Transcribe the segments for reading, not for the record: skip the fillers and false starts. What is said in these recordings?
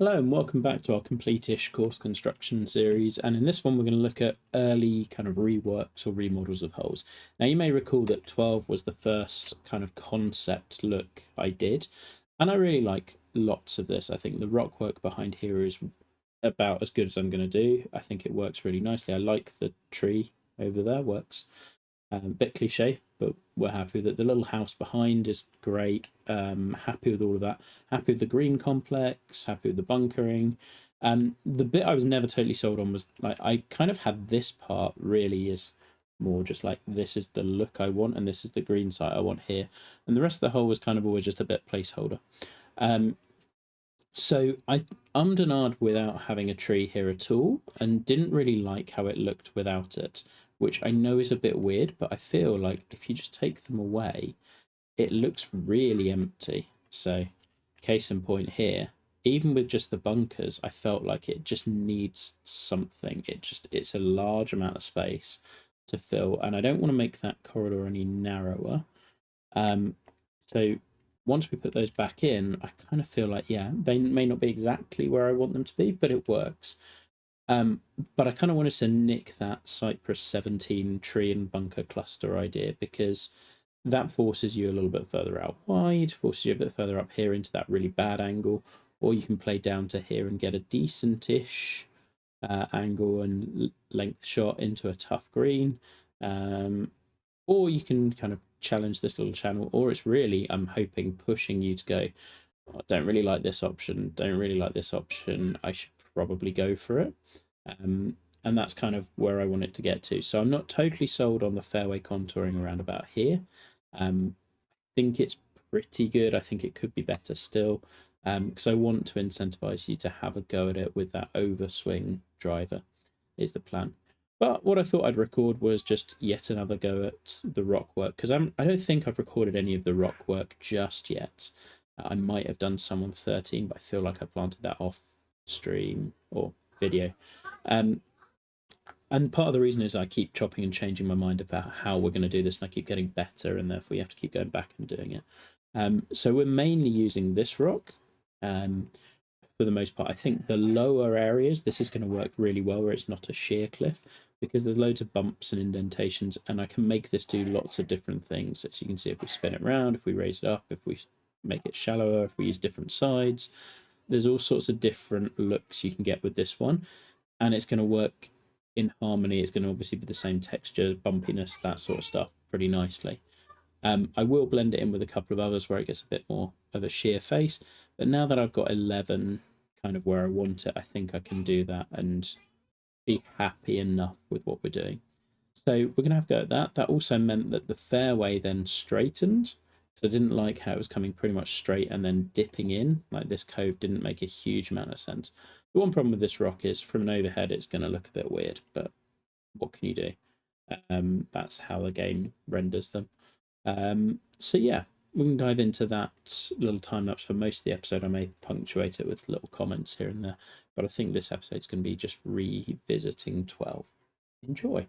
Hello and welcome back to our complete-ish course construction series, and in this one we're going to look at early kind of reworks or remodels of hulls. Now you may recall that 12 was the first kind of concept look I did, and I really like lots of this. I think the rock work behind here is about as good as I'm going to do. I think it works really nicely. I like the tree over there, works. A bit cliche, but we're happy that the little house behind is great. Happy with all of that. Happy with the green complex. Happy with the bunkering. The bit I was never totally sold on was like I kind of had this part really is more just like this is the look I want and this is the green site I want here, and the rest of the whole was kind of always just a bit placeholder. Um, so I ummed and ahed without having a tree here at all, and didn't really like how it looked without it, which I know is a bit weird, but I feel like if you just take them away, it looks really empty. So, case in point here, even with just the bunkers, I felt like it just needs something. It's a large amount of space to fill, and I don't want to make that corridor any narrower. Um, so once we put those back in, I kind of feel like, yeah, they may not be exactly where I want them to be, but it works. But I kind of wanted to nick that Cypress 17 tree and bunker cluster idea because that forces you a little bit further out wide, forces you a bit further up here into that really bad angle, or you can play down to here and get a decent-ish angle and length shot into a tough green. Or you can kind of challenge this little channel, or it's really, I'm hoping, pushing you to go, oh, I don't really like this option, don't really like this option, I should probably go for it. And that's kind of where I want it to get to. So I'm not totally sold on the fairway contouring around about here. I think it's pretty good. I think it could be better still, because I want to incentivize you to have a go at it with that overswing driver is the plan. But what I thought I'd record was just yet another go at the rock work, because I don't think I've recorded any of the rock work just yet. I might have done some on 13, but I feel like I planted that off stream or video. Um, and part of the reason is I keep chopping and changing my mind about how we're going to do this, and I keep getting better, and therefore you have to keep going back and doing it. So we're mainly using this rock. For the most part, I think the lower areas, this is going to work really well where it's not a sheer cliff because there's loads of bumps and indentations, and I can make this do lots of different things. As you can see, if we spin it around, if we raise it up, if we make it shallower, if we use different sides, there's all sorts of different looks you can get with this one, and it's going to work in harmony. It's going to obviously be the same texture, bumpiness, that sort of stuff pretty nicely. I will blend it in with a couple of others where it gets a bit more of a sheer face, but now that I've got 11 kind of where I want it, I think I can do that and be happy enough with what we're doing. So we're going to have to go at that. That also meant that the fairway then straightened. So I didn't like how it was coming pretty much straight and then dipping in. Like this cove didn't make a huge amount of sense. The one problem with this rock is from an overhead, it's going to look a bit weird, but what can you do? That's how the game renders them. So yeah, we can dive into that little time lapse for most of the episode. I may punctuate it with little comments here and there, but I think this episode's going to be just revisiting 12. Enjoy.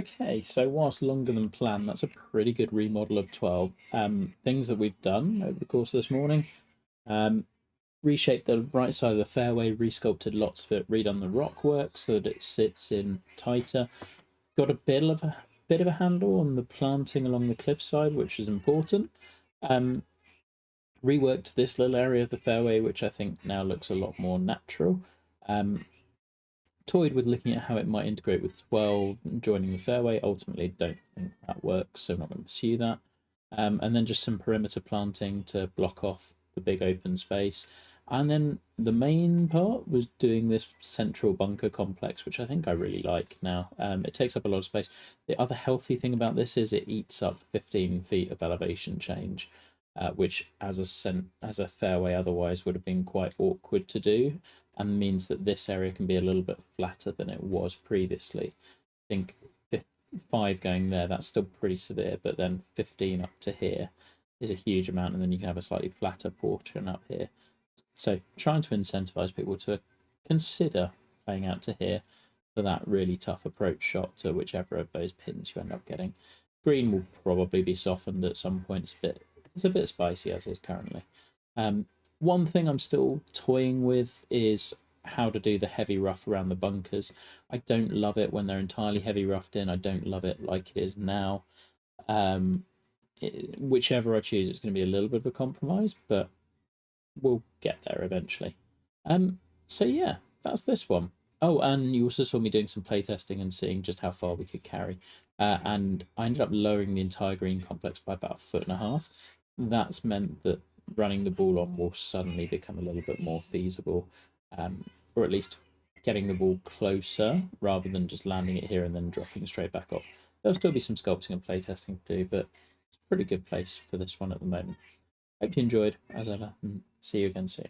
Okay, so whilst longer than planned, that's a pretty good remodel of 12. Things that we've done over the course of this morning. Reshaped the right side of the fairway, resculpted lots of it, redone the rock work so that it sits in tighter. Got a bit of a handle on the planting along the cliffside, which is important. Reworked this little area of the fairway, which I think now looks a lot more natural. Toyed with looking at how it might integrate with 12 joining the fairway. Ultimately, don't think that works, so I'm not going to pursue that. And then just some perimeter planting to block off the big open space. And then the main part was doing this central bunker complex, which I think I really like now. It takes up a lot of space. The other healthy thing about this is it eats up 15 feet of elevation change, which as a fairway otherwise would have been quite awkward to do, and means that this area can be a little bit flatter than it was previously. I think 5 going there, that's still pretty severe, but then 15 up to here is a huge amount, and then you can have a slightly flatter portion up here. So trying to incentivize people to consider playing out to here for that really tough approach shot to whichever of those pins you end up getting. Green will probably be softened at some point. It's a bit spicy as is currently. One thing I'm still toying with is how to do the heavy rough around the bunkers. I don't love it when they're entirely heavy roughed in. I don't love it like it is now. Whichever I choose, it's going to be a little bit of a compromise, but we'll get there eventually. So yeah, that's this one. Oh, and you also saw me doing some playtesting and seeing just how far we could carry. And I ended up lowering the entire green complex by about 1.5 feet. That's meant that running the ball on will suddenly become a little bit more feasible, or at least getting the ball closer rather than just landing it here and then dropping straight back off. There'll still be some sculpting and playtesting to do, but it's a pretty good place for this one at the moment. Hope you enjoyed, as ever, and see you again soon.